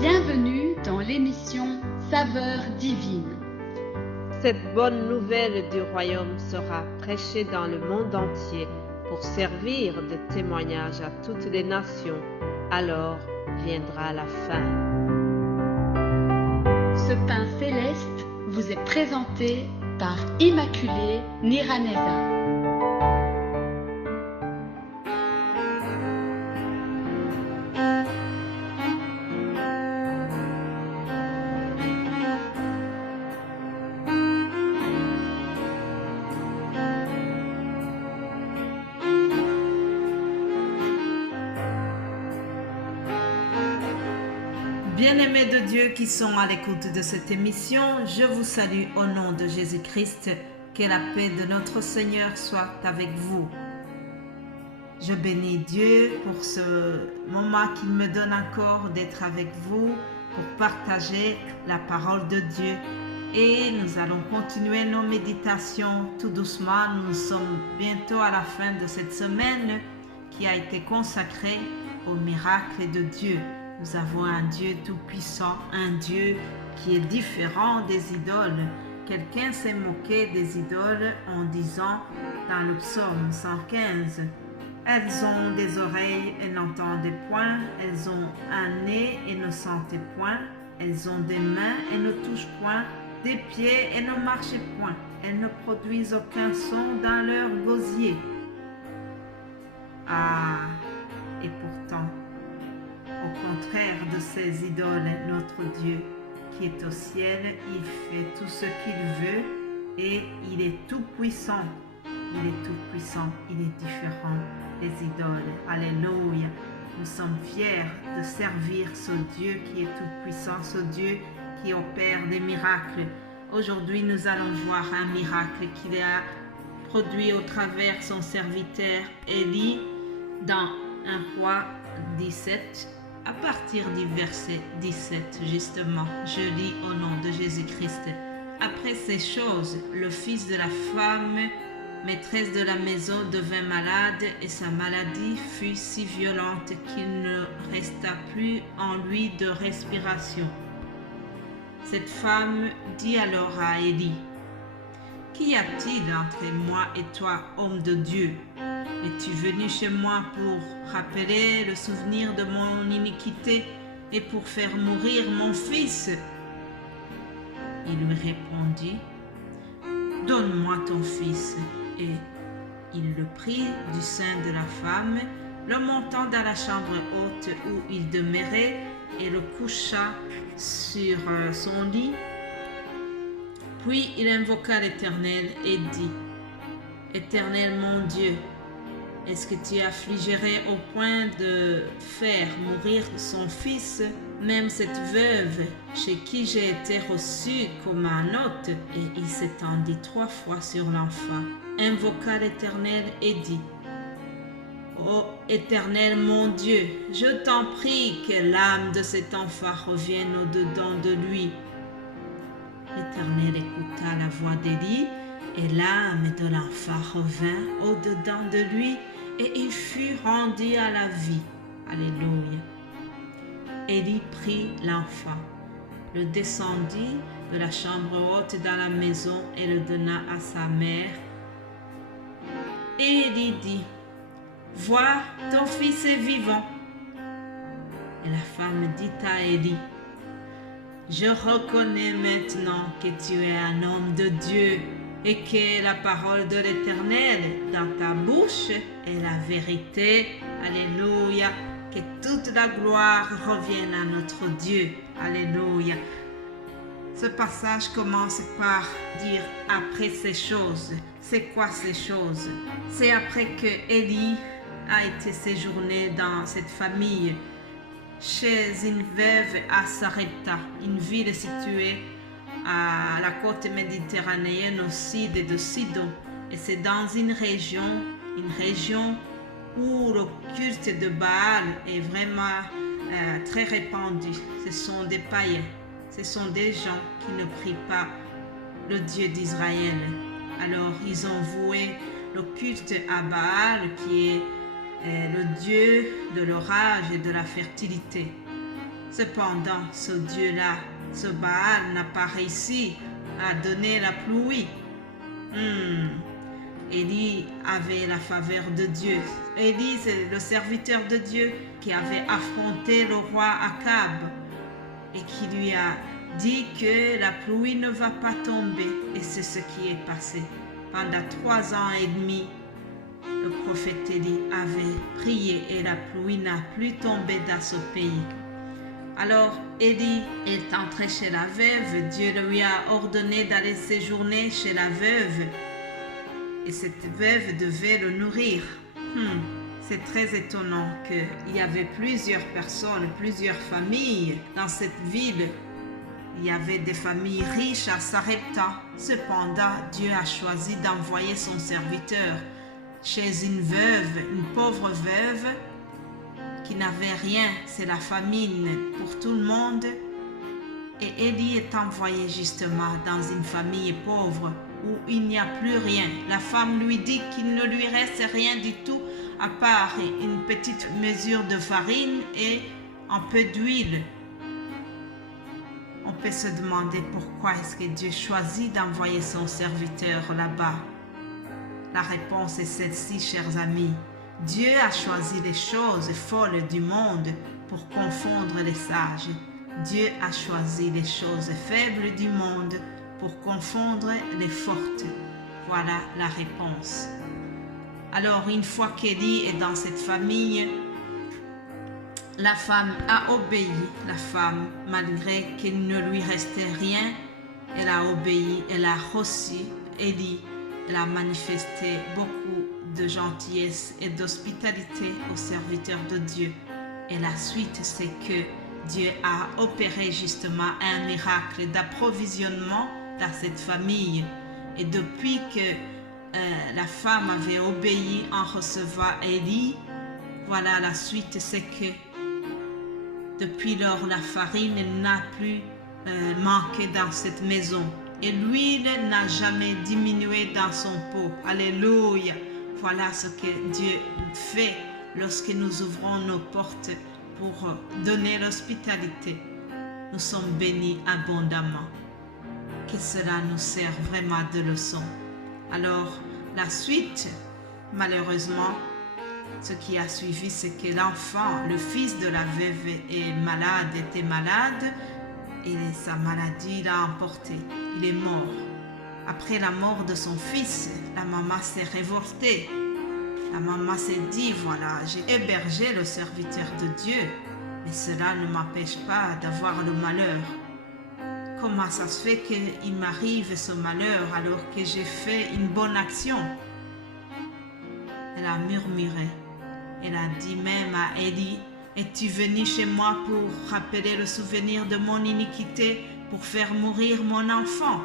Bienvenue dans l'émission Saveurs divines. Cette bonne nouvelle du royaume sera prêchée dans le monde entier pour servir de témoignage à toutes les nations. Alors viendra la fin. Ce pain céleste vous est présenté par Immaculée Niraneza. Bien-aimés de Dieu qui sont à l'écoute de cette émission, je vous salue au nom de Jésus-Christ. Que la paix de notre Seigneur soit avec vous. Je bénis Dieu pour ce moment qu'il me donne encore d'être avec vous pour partager la parole de Dieu. Et nous allons continuer nos méditations tout doucement. Nous sommes bientôt à la fin de cette semaine qui a été consacrée au miracle de Dieu. Nous avons un Dieu tout-puissant, un Dieu qui est différent des idoles. Quelqu'un s'est moqué des idoles en disant dans le psaume 115, « Elles ont des oreilles et n'entendent point, elles ont un nez et ne sentent point, elles ont des mains et ne touchent point, des pieds et ne marchent point, elles ne produisent aucun son dans leur gosier. » Ah, et pourtant, au contraire de ces idoles, notre Dieu qui est au ciel, il fait tout ce qu'il veut et il est tout puissant. Il est tout puissant, il est différent des idoles. Alléluia. Nous sommes fiers de servir ce Dieu qui est tout puissant, ce Dieu qui opère des miracles. Aujourd'hui, nous allons voir un miracle qu'il a produit au travers son serviteur Élie dans 1 Roi 17. À partir du verset 17, justement, je lis au nom de Jésus-Christ. Après ces choses, le fils de la femme, maîtresse de la maison, devint malade et sa maladie fut si violente qu'il ne resta plus en lui de respiration. Cette femme dit alors à Élie, « Qu'y a-t-il entre moi et toi, homme de Dieu ? Es-tu venu chez moi pour rappeler le souvenir de mon iniquité et pour faire mourir mon fils ?» Il lui répondit, « Donne-moi ton fils. » Et il le prit du sein de la femme, le montant dans la chambre haute où il demeurait et le coucha sur son lit. Puis il invoqua l'Éternel et dit, « Éternel mon Dieu, est-ce que tu affligerais au point de faire mourir son fils, même cette veuve chez qui j'ai été reçu comme un hôte ?» Et il s'étendit 3 fois sur l'enfant, invoqua l'Éternel et dit, « Ô Éternel mon Dieu, je t'en prie que l'âme de cet enfant revienne au-dedans de lui. » L'Éternel écouta la voix d'Élie et l'âme de l'enfant revint au-dedans de lui et il fut rendu à la vie. Alléluia. Élie prit l'enfant, le descendit de la chambre haute dans la maison et le donna à sa mère. Et Élie dit, « Vois, ton fils est vivant. » Et la femme dit à Élie, « Je reconnais maintenant que tu es un homme de Dieu et que la parole de l'Éternel dans ta bouche est la vérité. » Alléluia. Que toute la gloire revienne à notre Dieu. Alléluia. Ce passage commence par dire « après ces choses ». C'est quoi ces choses? C'est après que Élie a été séjourné dans cette famille chez une veuve à Sarepta, une ville située à la côte méditerranéenne au sud de Sidon. Et c'est dans une région où le culte de Baal est vraiment très répandu. Ce sont des païens, ce sont des gens qui ne prient pas le Dieu d'Israël. Alors ils ont voué le culte à Baal qui est le Dieu de l'orage et de la fertilité. Cependant, ce Dieu-là, ce Baal n'a pas réussi à donner la pluie. Élie avait la faveur de Dieu. Élie, c'est le serviteur de Dieu qui avait affronté le roi Akab et qui lui a dit que la pluie ne va pas tomber. Et c'est ce qui est passé. Pendant 3 ans et demi, le prophète Élie avait prié et la pluie n'a plus tombé dans ce pays. Alors Élie est entré chez la veuve. Dieu lui a ordonné d'aller séjourner chez la veuve. Et cette veuve devait le nourrir. C'est très étonnant qu'il y avait plusieurs personnes, plusieurs familles dans cette ville. Il y avait des familles riches à Sarepta. Cependant, Dieu a choisi d'envoyer son serviteur chez une veuve, une pauvre veuve qui n'avait rien. C'est la famine pour tout le monde. Et Élie est envoyé justement dans une famille pauvre où il n'y a plus rien. La femme lui dit qu'il ne lui reste rien du tout à part une petite mesure de farine et un peu d'huile. On peut se demander pourquoi est-ce que Dieu choisit d'envoyer son serviteur là-bas. La réponse est celle-ci, chers amis. Dieu a choisi les choses folles du monde pour confondre les sages. Dieu a choisi les choses faibles du monde pour confondre les fortes. Voilà la réponse. Alors, une fois qu'Élie est dans cette famille, la femme a obéi. La femme, malgré qu'il ne lui restait rien, elle a obéi, elle a reçu Élie. Elle a manifesté beaucoup de gentillesse et d'hospitalité aux serviteurs de Dieu. Et la suite, c'est que Dieu a opéré justement un miracle d'approvisionnement dans cette famille. Et depuis que la femme avait obéi en recevant Élie, voilà, la suite, c'est que depuis lors, la farine n'a plus manqué dans cette maison. Et l'huile n'a jamais diminué dans son pot. Alléluia. Voilà ce que Dieu fait lorsque nous ouvrons nos portes pour donner l'hospitalité. Nous sommes bénis abondamment. Que cela nous serve vraiment de leçon. Alors, la suite, malheureusement, ce qui a suivi, c'est que l'enfant, le fils de la veuve était malade et sa maladie l'a emporté. Il est mort. Après la mort de son fils, la maman s'est révoltée. La maman s'est dit, voilà, j'ai hébergé le serviteur de Dieu, mais cela ne m'empêche pas d'avoir le malheur. Comment ça se fait qu'il m'arrive ce malheur alors que j'ai fait une bonne action? Elle a murmuré. Elle a dit même à Élie, es-tu venu chez moi pour rappeler le souvenir de mon iniquité, pour faire mourir mon enfant?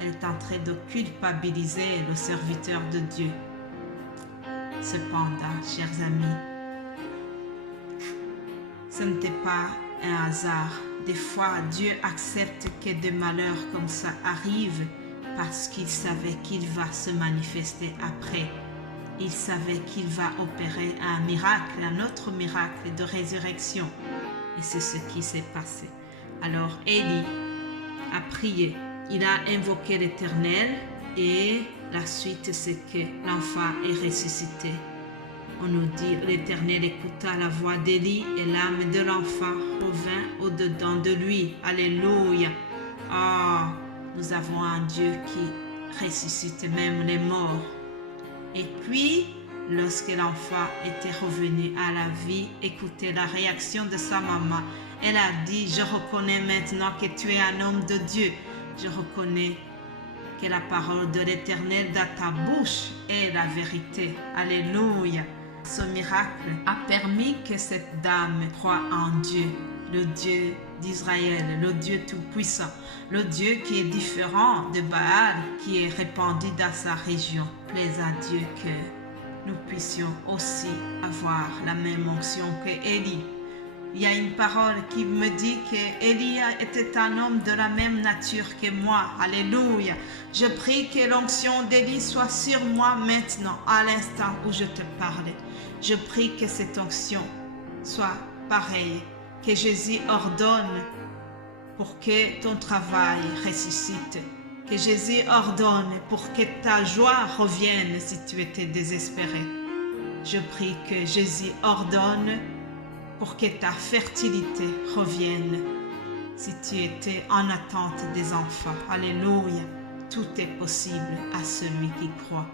Elle est en train de culpabiliser le serviteur de Dieu. Cependant, chers amis, ce n'était pas un hasard. Des fois, Dieu accepte que des malheurs comme ça arrivent parce qu'il savait qu'il va se manifester après. Il savait qu'il va opérer un miracle, un autre miracle de résurrection. Et c'est ce qui s'est passé. Alors Élie a prié. Il a invoqué l'Éternel et la suite, c'est que l'enfant est ressuscité. On nous dit, l'Éternel écouta la voix d'Élie et l'âme de l'enfant revint au-dedans de lui. Alléluia. Ah, nous avons un Dieu qui ressuscite même les morts. Et puis, lorsque l'enfant était revenu à la vie, écoutez la réaction de sa maman. Elle a dit, je reconnais maintenant que tu es un homme de Dieu. Je reconnais que la parole de l'Éternel dans ta bouche est la vérité. Alléluia. Ce miracle a permis que cette dame croie en Dieu, le Dieu d'Israël, le Dieu tout-puissant, le Dieu qui est différent de Baal, qui est répandu dans sa région. Plaise à Dieu que nous puissions aussi avoir la même onction que Élie. Il y a une parole qui me dit que Élie était un homme de la même nature que moi. Alléluia. Je prie que l'onction d'Élie soit sur moi maintenant, à l'instant où je te parlais. Je prie que cette onction soit pareille que Jésus ordonne pour que ton travail ressuscite. Que Jésus ordonne pour que ta joie revienne si tu étais désespéré. Je prie que Jésus ordonne pour que ta fertilité revienne si tu étais en attente des enfants. Alléluia. Tout est possible à celui qui croit.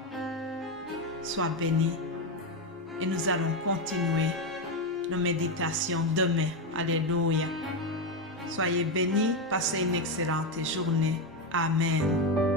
Sois béni. Et nous allons continuer nos méditations demain. Alléluia. Soyez bénis. Passez une excellente journée. Amen.